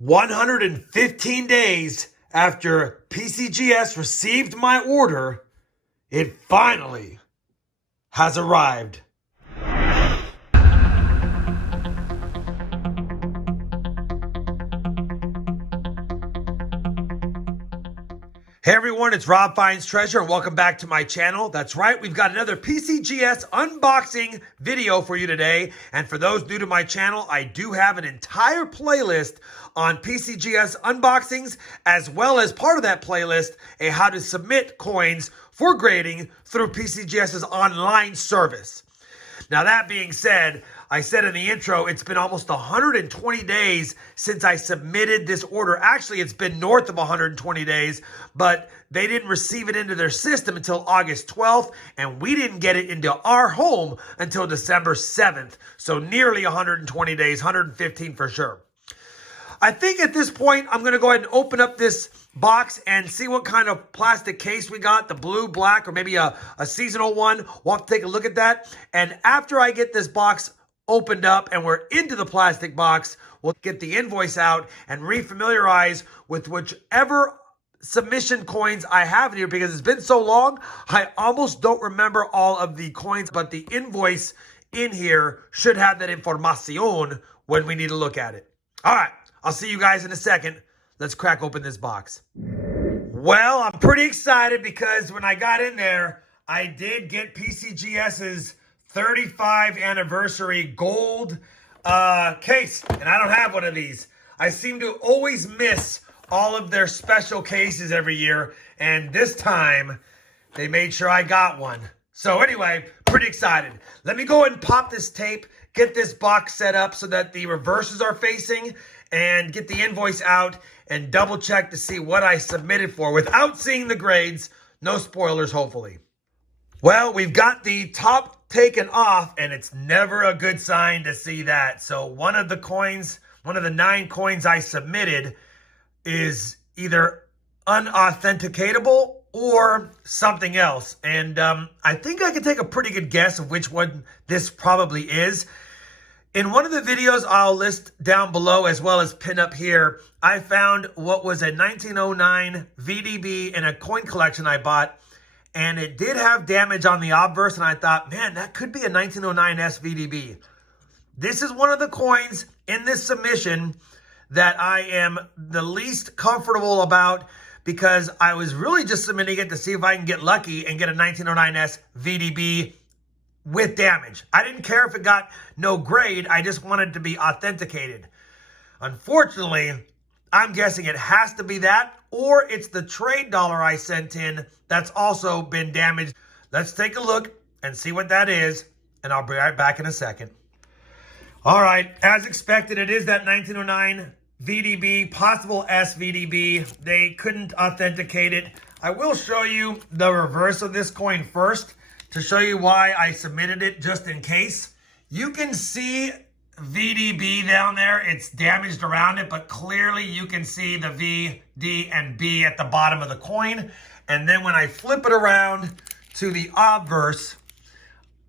115 days after PCGS received my order, it finally has arrived. Hey everyone, it's RobFindsTreasure and welcome back to my channel. That's right, we've got another PCGS unboxing video for you today. And for those new to my channel, I do have an entire playlist on PCGS unboxings, as well as part of that playlist, a how to submit coins for grading through PCGS's online service. Now that being said, I said in the intro, it's been almost 120 days since I submitted this order. Actually, it's been north of 120 days, but they didn't receive it into their system until August 12th, and we didn't get it into our home until December 7th. So nearly 120 days, 115 for sure. I think at this point, I'm going to go ahead and open up this box and see what kind of plastic case we got, the blue, black, or maybe a seasonal one. We'll have to take a look at that. And after I get this box opened up and we're into the plastic box, we'll get the invoice out and refamiliarize with whichever submission coins I have in here, because it's been so long, I almost don't remember all of the coins, but the invoice in here should have that information when we need to look at it. All right. I'll see you guys in a second. Let's crack open this box. Well, I'm pretty excited because when I got in there, I did get PCGS's 35 anniversary gold case, and I don't have one of these. I seem to always miss all of their special cases every year, and this time they made sure I got one. So anyway, pretty excited. Let me go ahead and pop this tape, get this box set up so that the reverses are facing, and get the invoice out and double check to see what I submitted for without seeing the grades. No spoilers, hopefully. Well, we've got the top taken off, and it's never a good sign to see that. So one of the coins, one of the 9 coins I submitted is either unauthenticatable or something else. And I think I can take a pretty good guess of which one this probably is. In one of the videos I'll list down below as well as pin up here, I found what was a 1909 VDB in a coin collection I bought, and it did have damage on the obverse, and I thought, man, that could be a 1909 S VDB. This is one of the coins in this submission that I am the least comfortable about, because I was really just submitting it to see if I can get lucky and get a 1909 S VDB with damage. I didn't care if it got no grade. I just wanted to be authenticated. Unfortunately, I'm guessing it has to be that, or it's the trade dollar I sent in that's also been damaged. Let's take a look and see what that is, and I'll be right back in a second. All right, as expected, it is that 1909 VDB, possible S VDB. They couldn't authenticate it. I will show you the reverse of this coin first, to show you why I submitted it just in case. You can see VDB down there. It's damaged around it, but clearly you can see the V, D, and B at the bottom of the coin. And then when I flip it around to the obverse,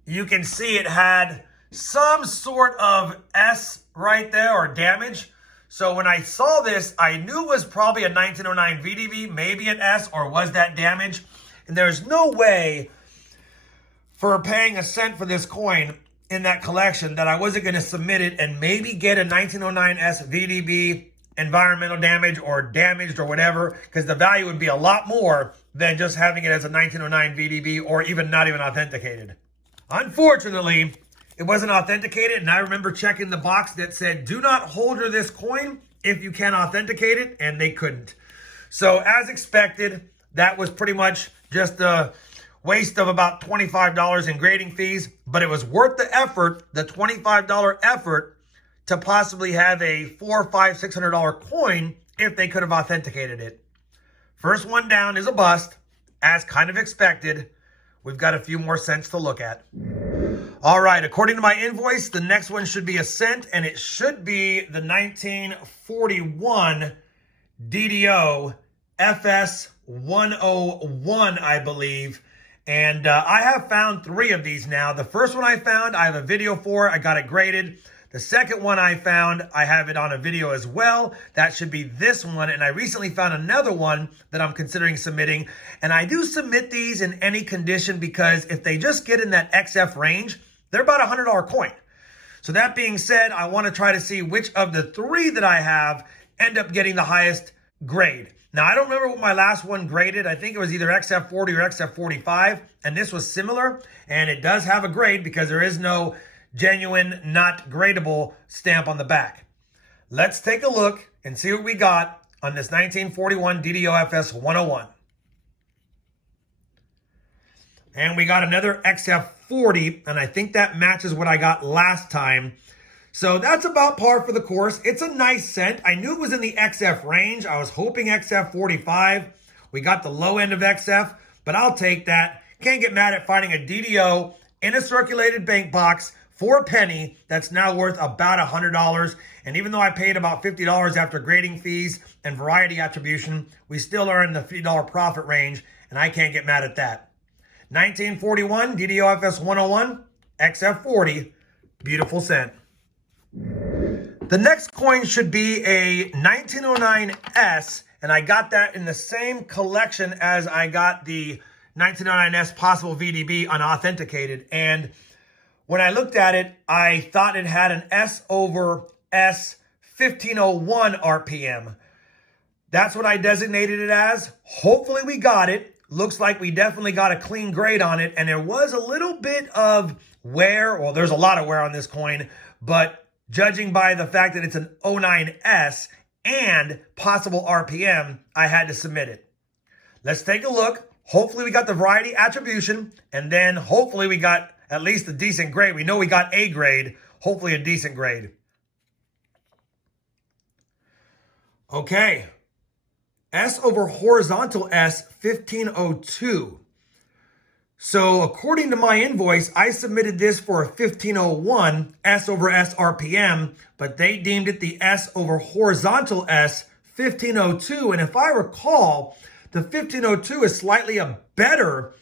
you can see it had some sort of S right there, or damage. So when I saw this, I knew it was probably a 1909 VDB, maybe an S, or was that damage? And there's no way for paying a cent for this coin in that collection that I wasn't going to submit it and maybe get a 1909 S VDB environmental damage or damaged or whatever, because the value would be a lot more than just having it as a 1909 VDB or even not even authenticated. Unfortunately, it wasn't authenticated, and I remember checking the box that said, do not holder this coin if you can authenticate it, and they couldn't. So as expected, that was pretty much just a waste of about $25 in grading fees, but it was worth the effort, the $25 effort, to possibly have a $400, $500, $600 coin if they could have authenticated it. First one down is a bust, as kind of expected. We've got a few more cents to look at. All right, according to my invoice, the next one should be a cent, and it should be the 1941 DDO FS 101, I believe. And I have found 3 of these now. The first one I found, I have a video for. I got it graded. The second one I found, I have it on a video as well. That should be this one. And I recently found another one that I'm considering submitting. And I do submit these in any condition because if they just get in that XF range, they're about a $100 coin. So that being said, I want to try to see which of the three that I have end up getting the highest grade. Now, I don't remember what my last one graded. I think it was either XF40 or XF45, and this was similar, and it does have a grade because there is no genuine not gradable stamp on the back. Let's take a look and see what we got on this 1941 DDO-FS 101. And we got another XF40, and I think that matches what I got last time. So that's about par for the course. It's a nice scent. I knew it was in the XF range. I was hoping XF45. We got the low end of XF, but I'll take that. Can't get mad at finding a DDO in a circulated bank box for a penny that's now worth about $100. And even though I paid about $50 after grading fees and variety attribution, we still are in the $50 profit range, and I can't get mad at that. 1941 DDO-FS 101, XF40, beautiful scent. The next coin should be a 1909S, and I got that in the same collection as I got the 1909S Possible VDB unauthenticated. And when I looked at it, I thought it had an S over S 1501 RPM. That's what I designated it as. Hopefully we got it. Looks like we definitely got a clean grade on it. And there was a little bit of wear. Well, there's a lot of wear on this coin, but judging by the fact that it's an 09S and possible RPM, I had to submit it. Let's take a look. Hopefully we got the variety attribution, and then hopefully we got at least a decent grade. We know we got A grade, hopefully a decent grade. Okay. S over horizontal S 1502. So according to my invoice, I submitted this for a 1501 S over S RPM, but they deemed it the S over horizontal S 1502. And if I recall, the 1502 is slightly a better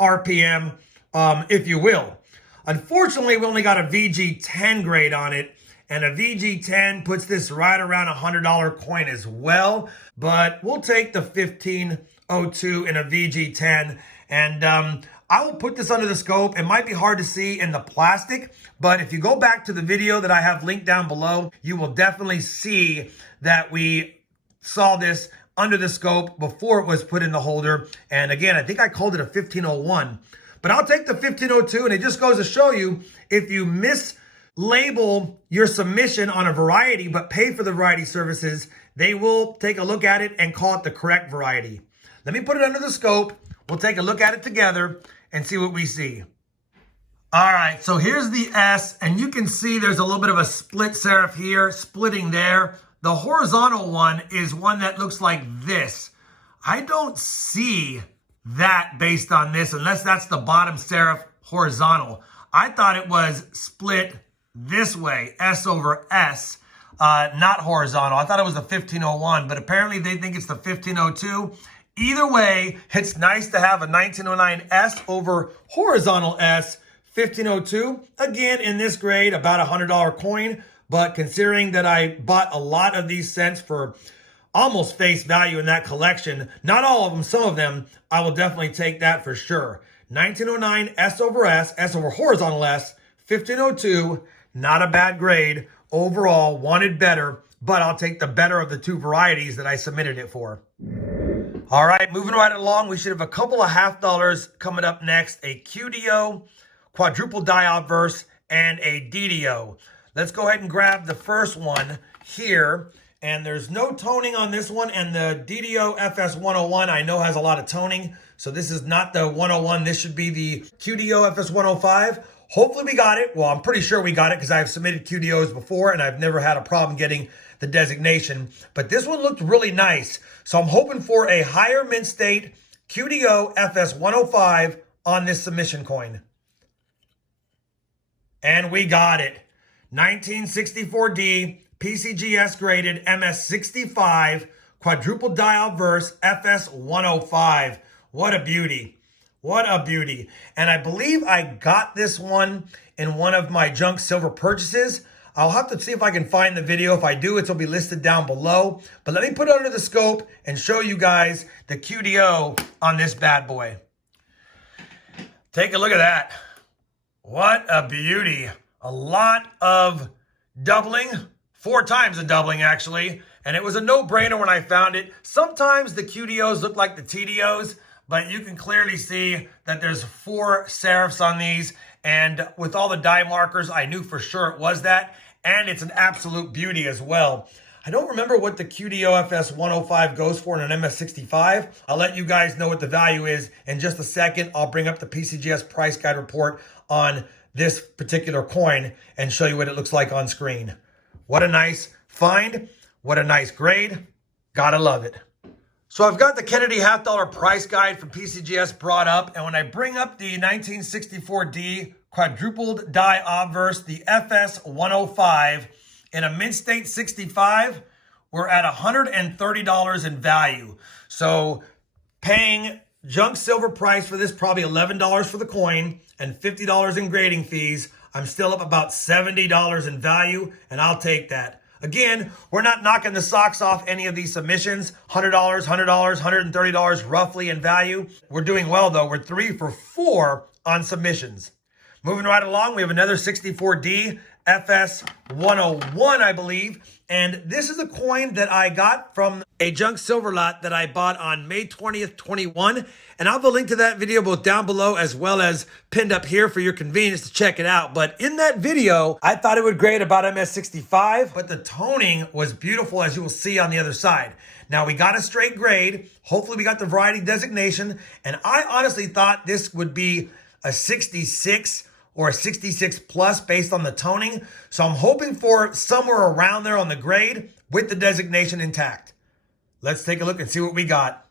RPM, if you will. Unfortunately, we only got a VG10 grade on it, and a VG10 puts this right around a $100 coin as well. But we'll take the 1502 in a VG10, and I will put this under the scope. It might be hard to see in the plastic, but if you go back to the video that I have linked down below, you will definitely see that we saw this under the scope before it was put in the holder. And again, I think I called it a 1501, but I'll take the 1502, and it just goes to show you, if you mislabel your submission on a variety but pay for the variety services, they will take a look at it and call it the correct variety. Let me put it under the scope. We'll take a look at it together and see what we see. All right, so here's the S, and you can see there's a little bit of a split serif here, splitting there. The horizontal one is one that looks like this. I don't see that based on this, unless that's the bottom serif horizontal. I thought it was split this way, S over S, not horizontal. I thought it was the 1501, but apparently they think it's the 1502. Either way, it's nice to have a 1909 S over horizontal S 1502. Again, in this grade, about a $100 coin. But considering that I bought a lot of these cents for almost face value in that collection, not all of them, some of them, I will definitely take that for sure. 1909 S over S, S over horizontal S, 1502. Not a bad grade. Overall, wanted better, but I'll take the better of the two varieties that I submitted it for. All right, moving right along, we should have a couple of $half coming up next. A QDO, quadruple die obverse, and a DDO. Let's go ahead and grab the first one here. And there's no toning on this one. And the DDO FS 101 I know has a lot of toning. So this is not the 101. This should be the QDO FS 105. Hopefully we got it. Well, I'm pretty sure we got it because I've submitted QDOs before and I've never had a problem getting the designation. But this one looked really nice. So I'm hoping for a higher mint state QDO FS 105 on this submission coin. And we got it. 1964D, PCGS graded MS65, quadruple die obverse FS 105. What a beauty. What a beauty. And I believe I got this one in one of my junk silver purchases. I'll have to see if I can find the video. If I do, it'll be listed down below. But let me put it under the scope and show you guys the QDO on this bad boy. Take a look at that. What a beauty. A lot of doubling, 4 times the doubling actually. And it was a no-brainer when I found it. Sometimes the QDOs look like the TDOs, but you can clearly see that there's 4 serifs on these. And with all the die markers, I knew for sure it was that. And it's an absolute beauty as well. I don't remember what the QDO FS105 goes for in an MS65. I'll let you guys know what the value is in just a second. I'll bring up the PCGS price guide report on this particular coin and show you what it looks like on screen. What a nice find. What a nice grade. Gotta love it. So I've got the Kennedy $half price guide from PCGS brought up. And when I bring up the 1964D quadrupled die obverse, the FS105, in a mint state 65, we're at $130 in value. So paying junk silver price for this, probably $11 for the coin and $50 in grading fees, I'm still up about $70 in value, and I'll take that. Again, we're not knocking the socks off any of these submissions. $100, $100, $130 roughly in value. We're doing well though. We're 3 for 4 on submissions. Moving right along, we have another 64D FS101, I believe. And this is a coin that I got from a junk silver lot that I bought on May 20th, 21. And I'll have a link to that video both down below as well as pinned up here for your convenience to check it out. But in that video, I thought it would grade about MS65, but the toning was beautiful, as you will see on the other side. Now, we got a straight grade. Hopefully, we got the variety designation. And I honestly thought this would be a 66 or a 66 plus based on the toning. So I'm hoping for somewhere around there on the grade with the designation intact. Let's take a look and see what we got.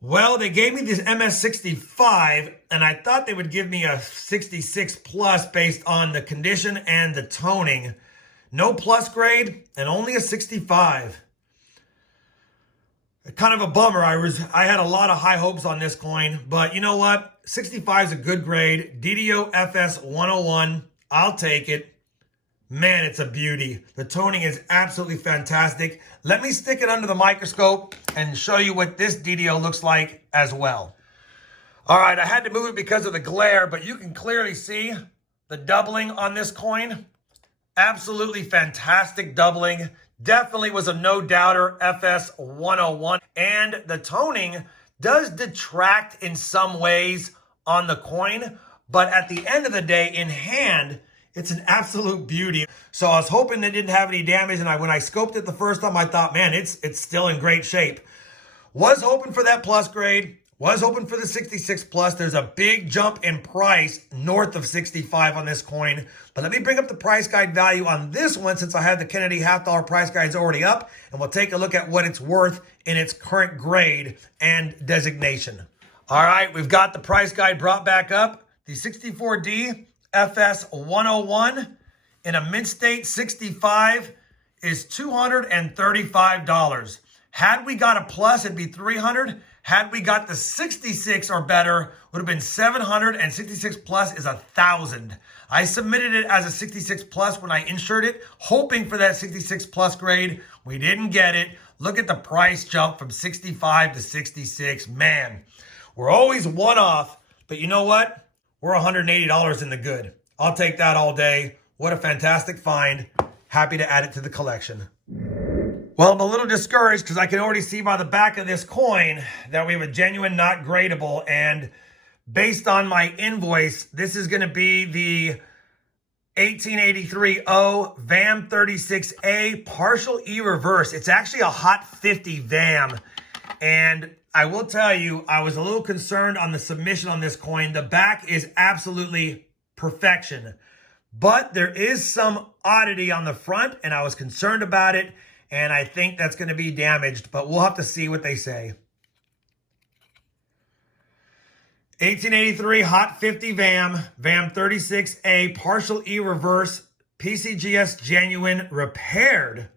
Well, they gave me this MS65, and I thought they would give me a 66 plus based on the condition and the toning. No plus grade and only a 65. Kind of a bummer. I had a lot of high hopes on this coin, but you know what? 65 is a good grade. DDO FS 101. I'll take it. Man, it's a beauty. The toning is absolutely fantastic. Let me stick it under the microscope and show you what this DDO looks like as well. All right, I had to move it because of the glare, but you can clearly see the doubling on this coin. Absolutely fantastic doubling. Definitely was a no-doubter FS 101. And the toning does detract in some ways on the coin, but at the end of the day, in hand, it's an absolute beauty. So I was hoping it didn't have any damage, and when I scoped it the first time, I thought, man, it's still in great shape. Was hoping for that plus grade. Was hoping for the 66 plus. There's a big jump in price north of 65 on this coin. But let me bring up the price guide value on this one since I have the Kennedy $half price guides already up. And we'll take a look at what it's worth in its current grade and designation. All right, we've got the price guide brought back up. The 64D FS 101 in a mint state 65 is $235. Had we got a plus, it'd be $300. Had we got the 66 or better, would have been $700, and 66 plus is $1,000. I submitted it as a 66 plus when I insured it, hoping for that 66 plus grade. We didn't get it. Look at the price jump from 65 to 66. Man, we're always one off, but you know what? We're $180 in the good. I'll take that all day. What a fantastic find. Happy to add it to the collection. Well, I'm a little discouraged because I can already see by the back of this coin that we have a genuine not gradable. And based on my invoice, this is going to be the 1883 O VAM36A partial E reverse. It's actually a hot 50 VAM. And I will tell you, I was a little concerned on the submission on this coin. The back is absolutely perfection. But there is some oddity on the front, and I was concerned about it. And I think that's going to be damaged, but we'll have to see what they say. 1883 Hot 50 VAM, VAM36A, partial E reverse, PCGS genuine, repaired,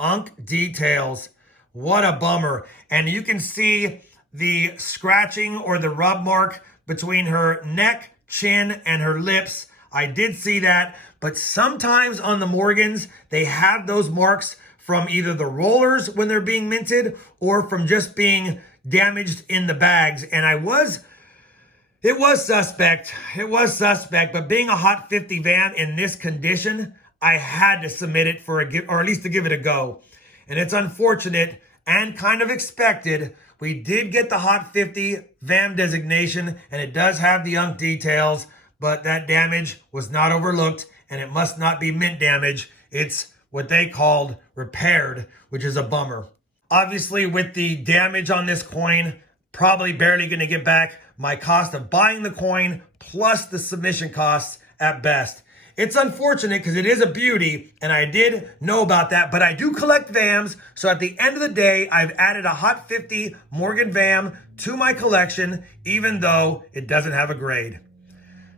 unk details. What a bummer. And you can see the scratching or the rub mark between her neck, chin, and her lips. I did see that, but sometimes on the Morgans, they have those marks from either the rollers when they're being minted or from just being damaged in the bags. And it was suspect. It was suspect, but being a Hot 50 VAM in this condition, I had to submit it or at least to give it a go. And it's unfortunate and kind of expected. We did get the Hot 50 VAM designation, and it does have the UNC details, but that damage was not overlooked, and it must not be mint damage. It's what they called repaired, which is a bummer. Obviously, with the damage on this coin, probably barely going to get back my cost of buying the coin plus the submission costs at best. It's unfortunate because it is a beauty, and I did know about that, but I do collect VAMs, so at the end of the day, I've added a Hot 50 Morgan VAM to my collection, even though it doesn't have a grade.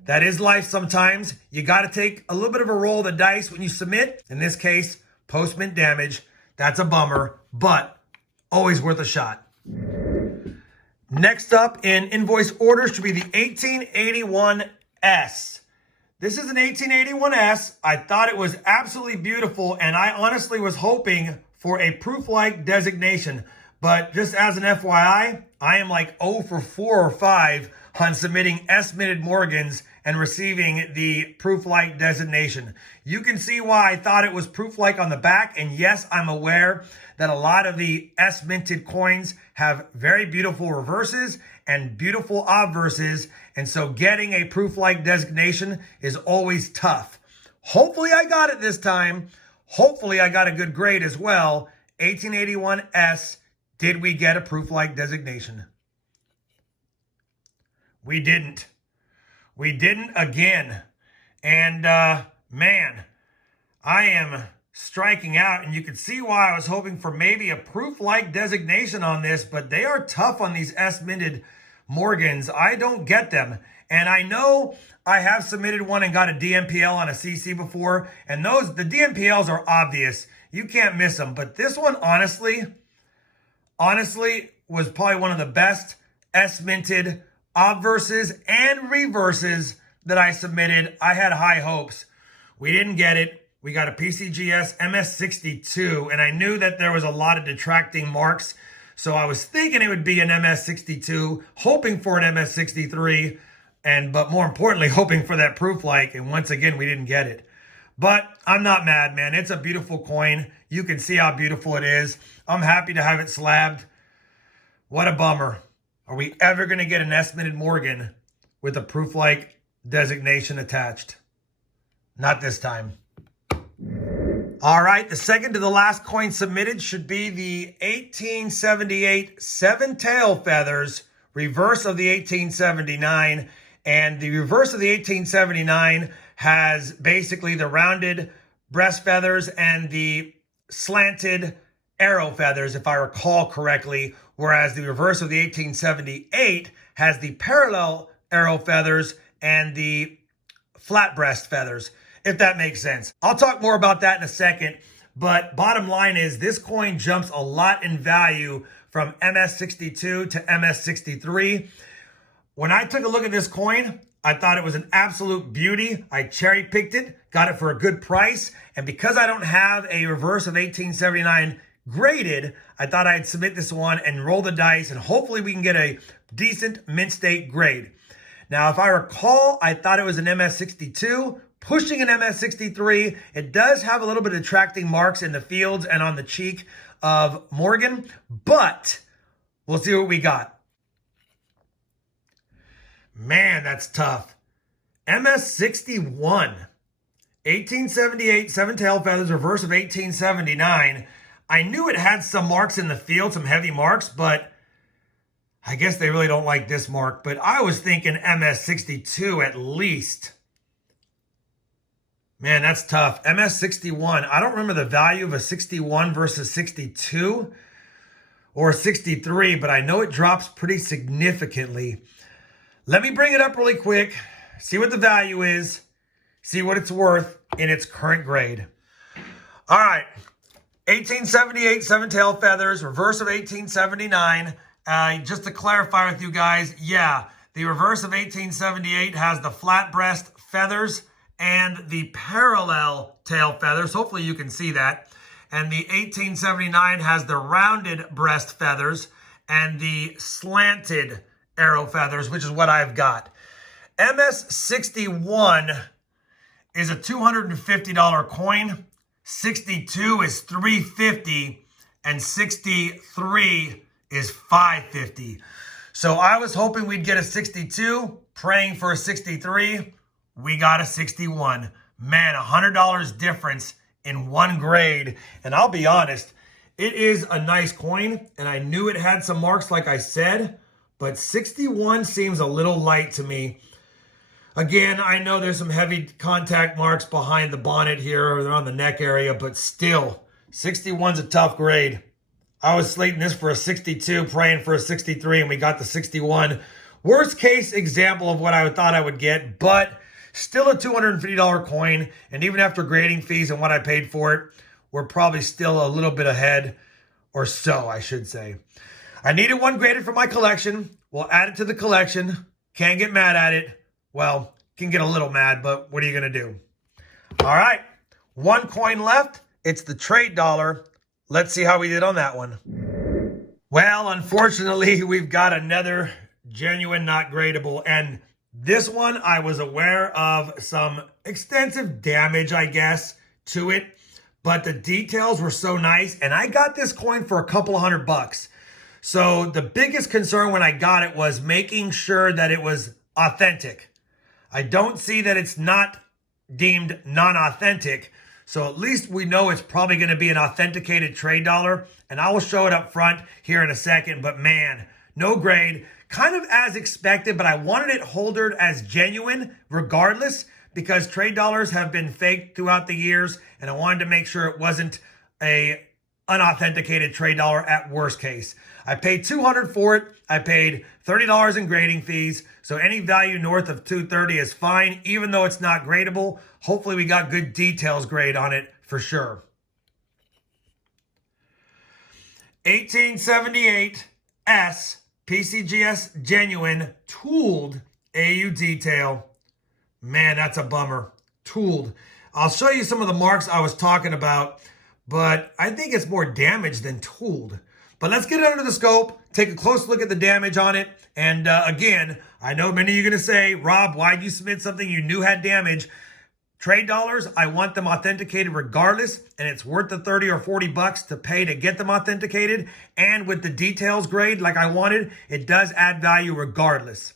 That is life sometimes. You got to take a little bit of a roll of the dice when you submit. In this case, post-mint damage. That's a bummer, but always worth a shot. Next up in invoice order should be the 1881S. This is an 1881S. I thought it was absolutely beautiful, and I honestly was hoping for a proof-like designation. But just as an FYI, I am like 0 for 4 or 5 on submitting S-minted Morgans and receiving the proof-like designation. You can see why I thought it was proof-like on the back, and yes, I'm aware that a lot of the S-minted coins have very beautiful reverses and beautiful obverses, and so getting a proof-like designation is always tough. Hopefully I got it this time. Hopefully I got a good grade as well. 1881S, did we get a proof-like designation? We didn't. We didn't again. And man, I am striking out, and you can see why I was hoping for maybe a proof-like designation on this, but they are tough on these S-minted Morgans. I don't get them. And I know I have submitted one and got a DMPL on a CC before, and the DMPLs are obvious. You can't miss them. But this one, honestly, was probably one of the best S-minted obverses and reverses that I submitted. I had high hopes. We didn't get it. We got a PCGS MS62, and I knew that there was a lot of detracting marks, so I was thinking it would be an MS62, hoping for an MS63, but more importantly, hoping for that proof-like, and once again, we didn't get it. But I'm not mad, man. It's a beautiful coin. You can see how beautiful it is. I'm happy to have it slabbed. What a bummer. Are we ever going to get an S-minted Morgan with a proof-like designation attached? Not this time. All right, the second to the last coin submitted should be the 1878 Seven Tail Feathers, reverse of the 1879. And the reverse of the 1879 has basically the rounded breast feathers and the slanted arrow feathers, if I recall correctly, whereas the reverse of the 1878 has the parallel arrow feathers and the flat breast feathers, if that makes sense. I'll talk more about that in a second, but bottom line is this coin jumps a lot in value from MS62 to MS63. When I took a look at this coin, I thought it was an absolute beauty. I cherry picked it, got it for a good price, and because I don't have a reverse of 1879 graded, I thought I'd submit this one and roll the dice, and hopefully we can get a decent mint state grade. Now, if I recall, I thought it was an MS62, pushing an MS63. It does have a little bit of detracting marks in the fields and on the cheek of Morgan, but we'll see what we got. Man, that's tough. MS61, 1878 Seven Tail Feathers, reverse of 1879. I knew it had some marks in the field, some heavy marks, but I guess they really don't like this mark. But I was thinking MS62 at least. Man, that's tough. MS61. I don't remember the value of a 61 versus 62 or 63, but I know it drops pretty significantly. Let me bring it up really quick, see what the value is, see what it's worth in its current grade. All right, 1878 Seven Tail Feathers, reverse of 1879. Just to clarify with you guys, yeah, the reverse of 1878 has the flat breast feathers and the parallel tail feathers. Hopefully you can see that. And the 1879 has the rounded breast feathers and the slanted arrow feathers, which is what I've got. MS61 is a $250 coin. 62 is $350, and 63 is $550. So I was hoping we'd get a 62, praying for a 63. We got a 61. Man, $100 difference in one grade. And I'll be honest, it is a nice coin, and I knew it had some marks like I said, but 61 seems a little light to me. Again, I know there's some heavy contact marks behind the bonnet here or on the neck area, but still, 61's a tough grade. I was slating this for a 62, praying for a 63, and we got the 61. Worst case example of what I thought I would get, but still a $250 coin, and even after grading fees and what I paid for it, we're probably still a little bit ahead, or so, I should say. I needed one graded for my collection. We'll add it to the collection. Can't get mad at it. Well, can get a little mad, but what are you going to do? All right, one coin left. It's the trade dollar. Let's see how we did on that one. Well, unfortunately, we've got another genuine not gradable, and this one, I was aware of some extensive damage, I guess, to it, but the details were so nice, and I got this coin for a couple of $100. So the biggest concern when I got it was making sure that it was authentic. I don't see that it's not deemed non-authentic, so at least we know it's probably going to be an authenticated trade dollar, and I will show it up front here in a second, but man, no grade. Kind of as expected, but I wanted it holdered as genuine regardless, because trade dollars have been faked throughout the years, and I wanted to make sure it wasn't a unauthenticated trade dollar at worst case. I paid $200 for it. I paid $30 in grading fees, so any value north of $230 is fine, even though it's not gradable. Hopefully we got good details grade on it for sure. 1878 S PCGS genuine tooled AU detail. Man, that's a bummer. Tooled. I'll show you some of the marks I was talking about, but I think it's more damage than tooled. But let's get it under the scope, take a close look at the damage on it. And again, I know many of you are going to say, Rob, why'd you submit something you knew had damage? Trade dollars, I want them authenticated regardless, and it's worth the 30 or 40 bucks to pay to get them authenticated. And with the details grade like I wanted, it does add value regardless.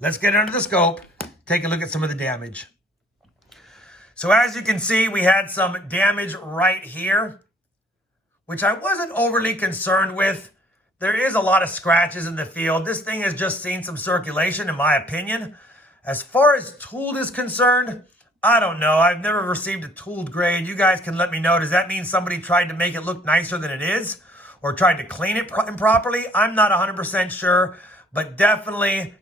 Let's get under the scope, take a look at some of the damage. So as you can see, we had some damage right here, which I wasn't overly concerned with. There is a lot of scratches in the field. This thing has just seen some circulation, in my opinion. As far as tooled is concerned, I don't know. I've never received a tooled grade. You guys can let me know. Does that mean somebody tried to make it look nicer than it is? Or tried to clean it improperly? I'm not 100% sure, but definitely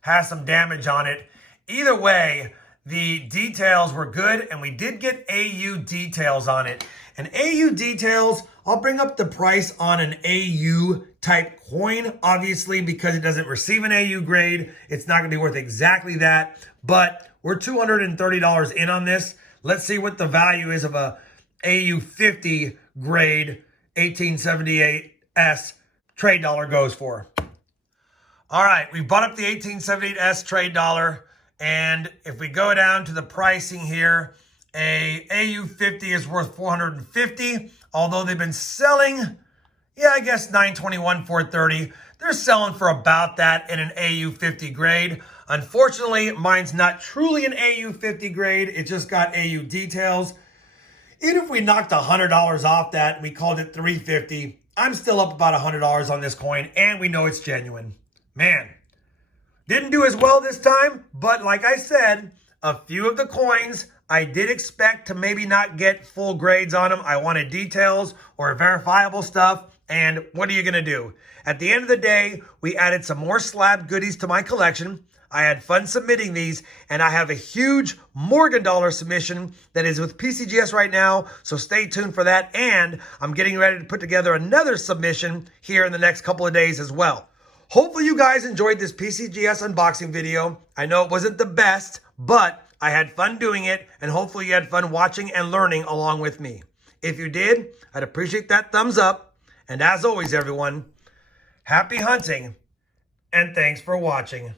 has some damage on it. Either way, the details were good, and we did get AU details on it. And AU details, I'll bring up the price on an AU type coin, obviously, because it doesn't receive an AU grade. It's not going to be worth exactly that, but we're $230 in on this. Let's see what the value is of a AU50 grade 1878S trade dollar goes for. All right, we bought up the 1878S trade dollar, and if we go down to the pricing here, a AU50 is worth $450, although they've been selling, yeah, I guess $921, $430. They're selling for about that in an AU50 grade. Unfortunately, mine's not truly an AU50 grade. It just got AU details. Even if we knocked $100 off that and we called it $350, I'm still up about $100 on this coin, and we know it's genuine. Man, didn't do as well this time, but like I said, a few of the coins I did expect to maybe not get full grades on them. I wanted details or verifiable stuff, and what are you going to do? At the end of the day, we added some more slab goodies to my collection. I had fun submitting these, and I have a huge Morgan dollar submission that is with PCGS right now, so stay tuned for that, and I'm getting ready to put together another submission here in the next couple of days as well. Hopefully you guys enjoyed this PCGS unboxing video. I know it wasn't the best, but I had fun doing it, and hopefully you had fun watching and learning along with me. If you did, I'd appreciate that thumbs up. And as always, everyone, happy hunting, and thanks for watching.